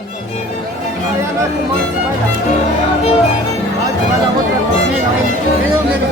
No, ya no es como antes, baila. Antes baila otra cocina. ¿De dónde eres?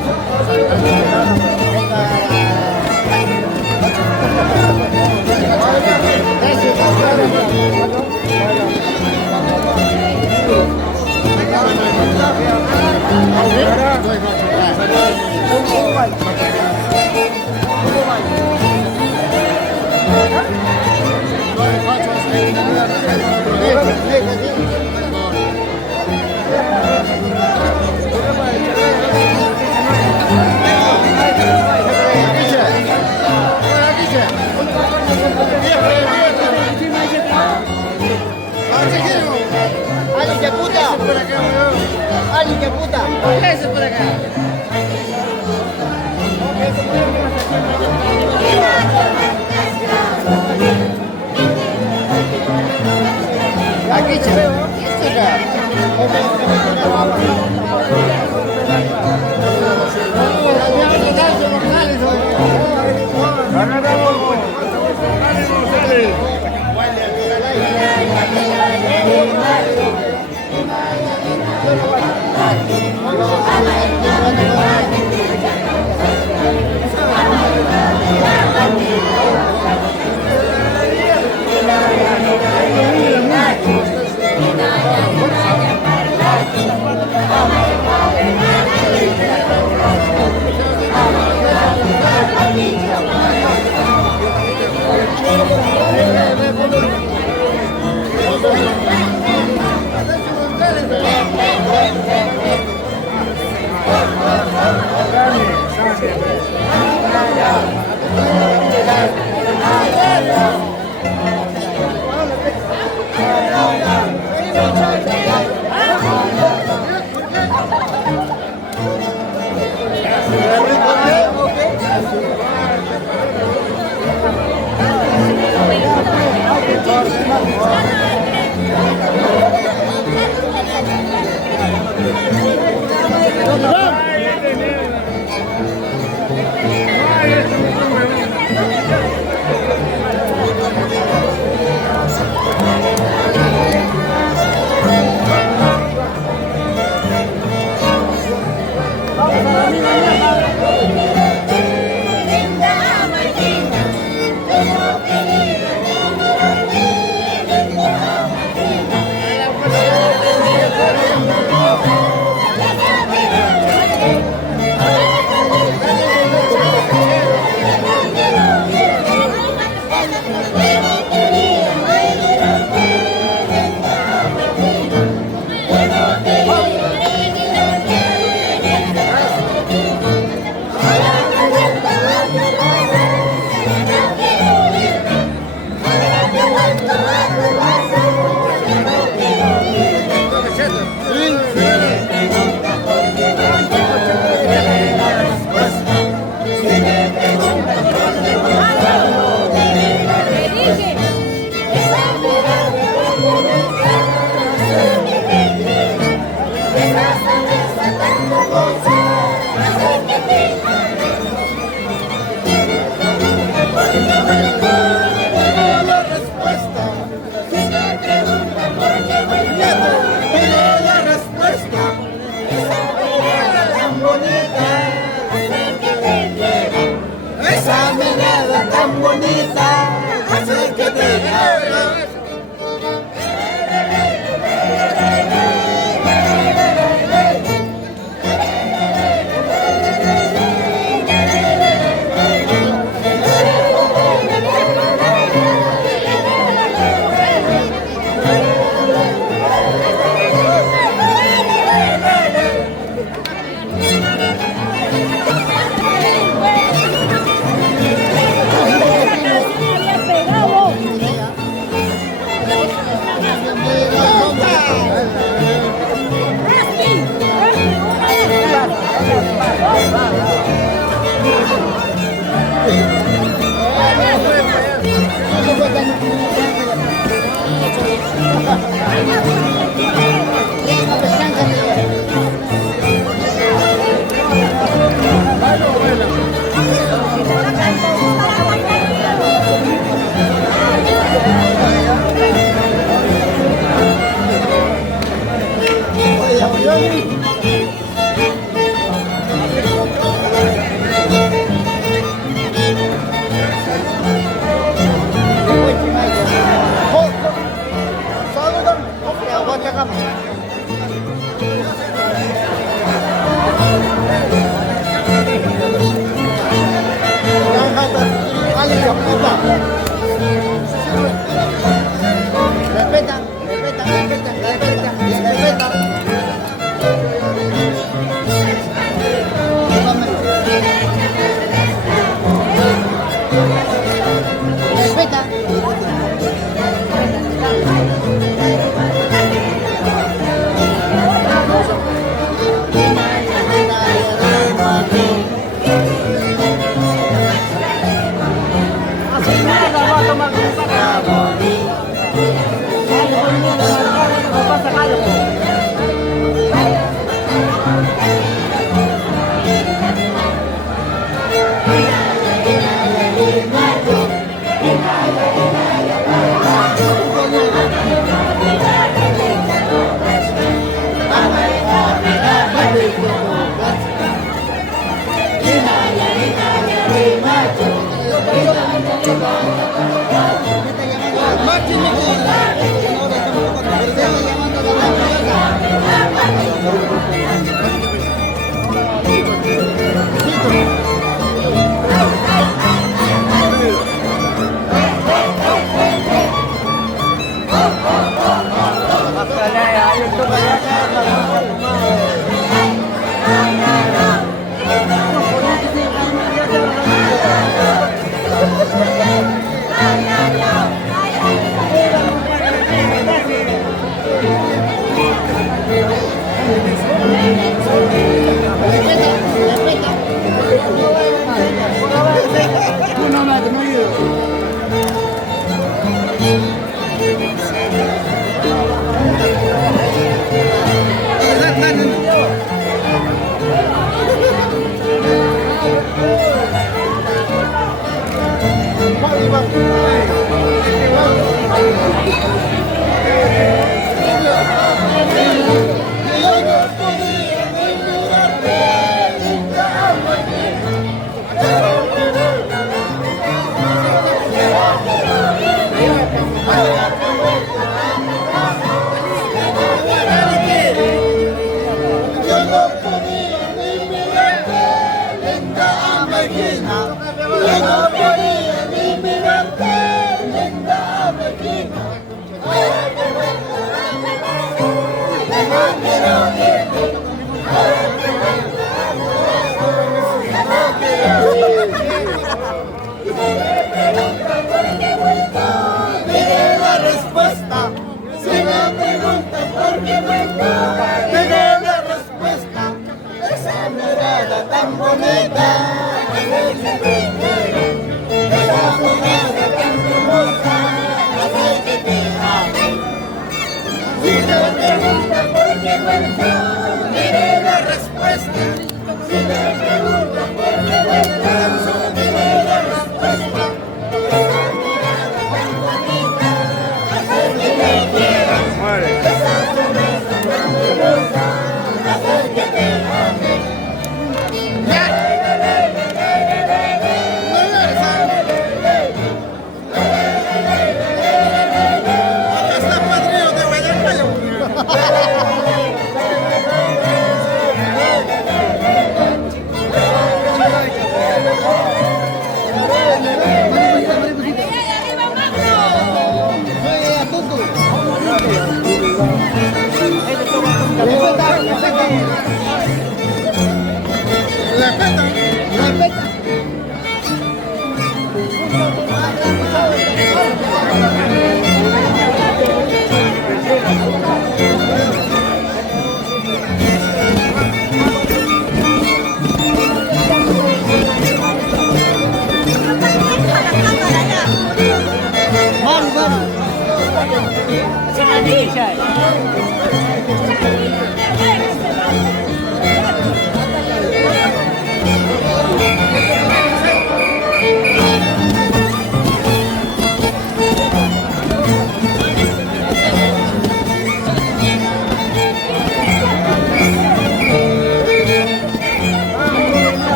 ¡Ali, qué puta! ¡Ali, qué puta! ¡Ese por acá! Aquí, che. Esa mirada tan bonita hace que te quiera. Diré la respuesta. Si me preguntan por qué vuelvo, diré la respuesta. Esa mirada tan bonita, esa mirada tan hermosa, hace que te ame. Si me preguntan por qué vuelvo, diré la respuesta. Si me preguntan por qué vuelvo, diré la respuesta. Esa mirada tan bonita, hace que te quiera. Esa sonrisa tan hermosa, hace que te ame.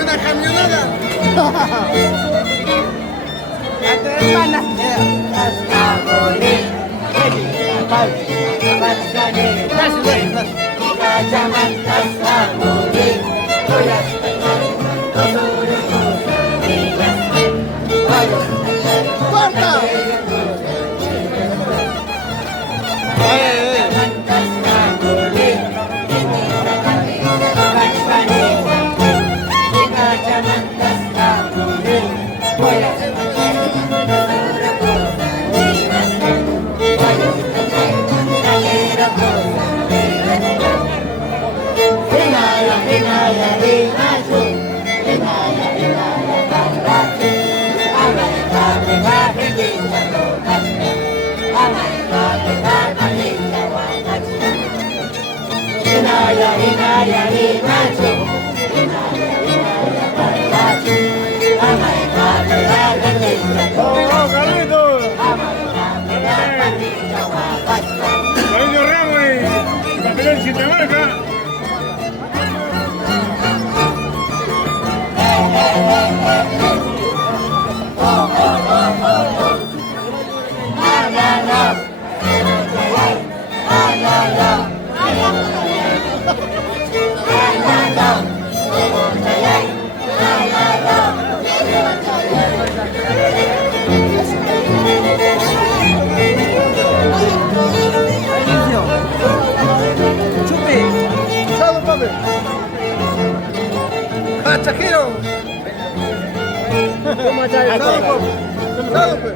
Una camionada. ¡Corta! No. Salude. ¡Cachajero! Salud, pues.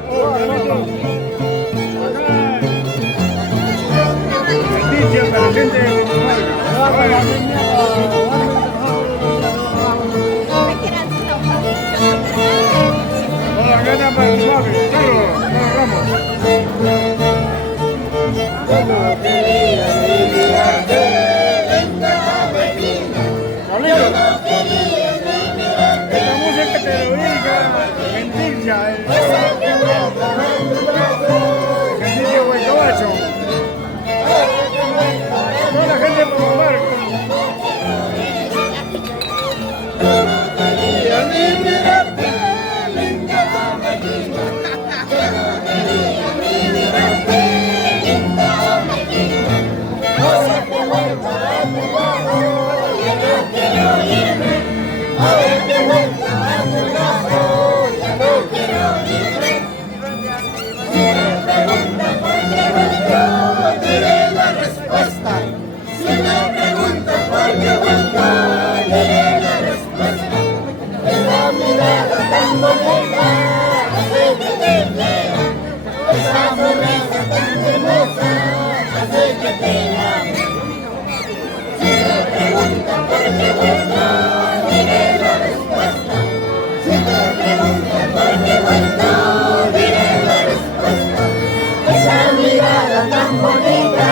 Bendición para la gente de Gana para el móvil, vamos. Como quería mirarte, linda vecina. Yo no quería mirarte. Esta música te lo diga, bendiga, bendiga Huecabacho. Toda la gente por Marco. Yo no quería ni mirarte, linda vecina. Yo no quería ni mirarte, linda vecina. No sé qué voy para tu lado, yo no quiero irme. Ahora que voy para tu lado, yo no quiero irme. Si me preguntan por qué vuelto, diré la respuesta. Si me preguntan por qué vuelto, diré la respuesta. Esa mirada tan bonita hace que te quiera. Esa sonrisa tan hermosa hace que te ame. Si me preguntan por qué vuelto, diré la respuesta. Si me preguntan por qué vuelto, diré la respuesta. Esa mirada tan bonita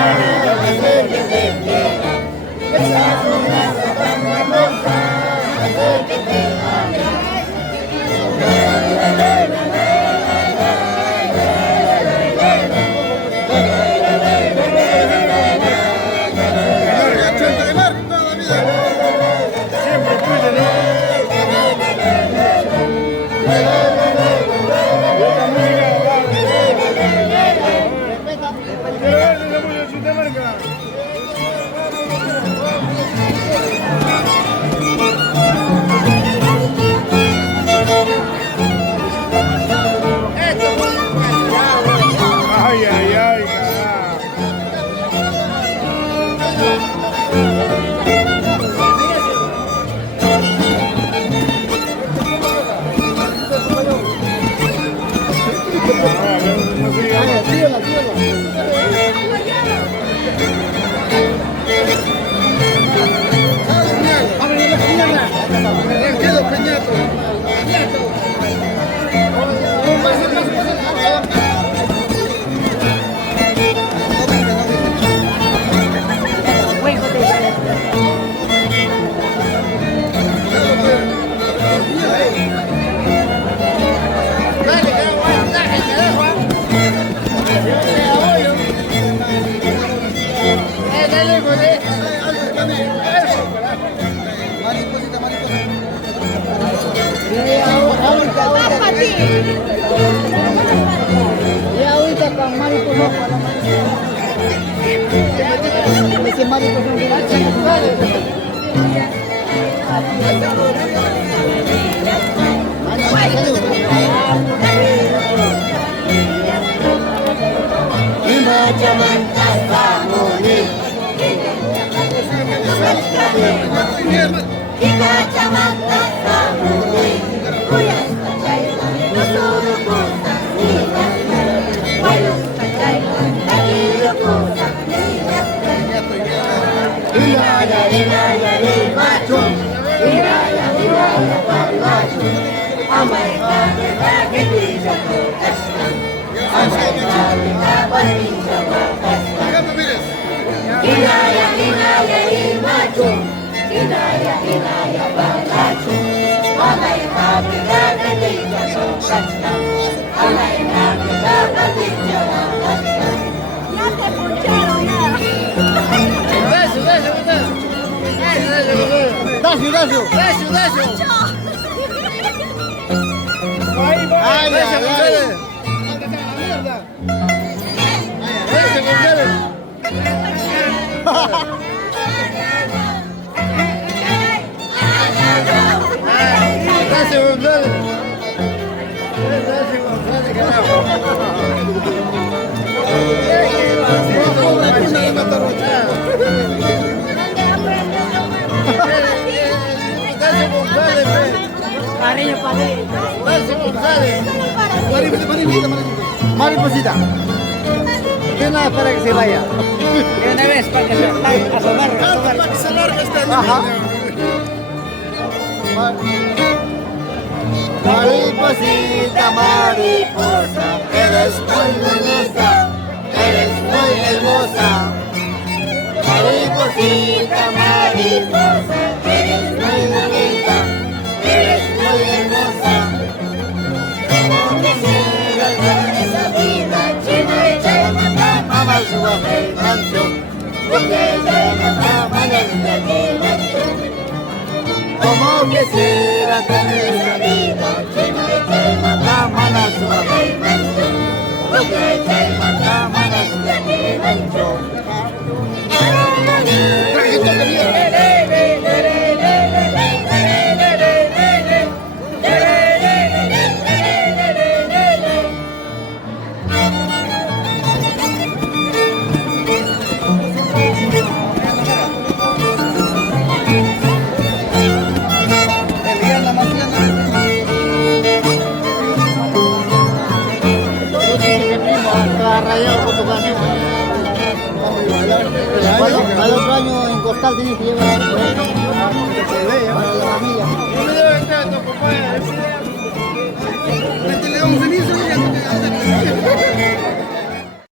hace que te quiera. Esa sonrisa tan hermosa hace que te ame. Siempre cuide, ¿no? Esta música va. Quiero ver esa música si te marca. Ay, ay, ay, carajo. No sé, Tírala, tírala. Ábrele la pierna. Quedo peñato. Y ahorita con mariposa. Ese mariposa que la chica Ahí va. Ay, ay, ay. Cariño para ti. Gracias, González. Mariposita. Y una vez para que se vaya. Y una vez para que se asomar. Para que se largue este Ajá. niño. Mariposita, mariposa, eres muy hermosa, eres muy hermosa. Mariposita, mariposa, eres muy bonita, eres muy hermosa. Como quisiera dar esa vida llena de llama, mamá suave y manso, porque llama, mamá de manso. Como quisiera tener esa vida llena de crema, mana suave y mancho, porque crema, mana suave y mancho. Rayado con tu canción. Al otro año en Costal tienes que llevar para la familia. Métele un cenizo y ya no te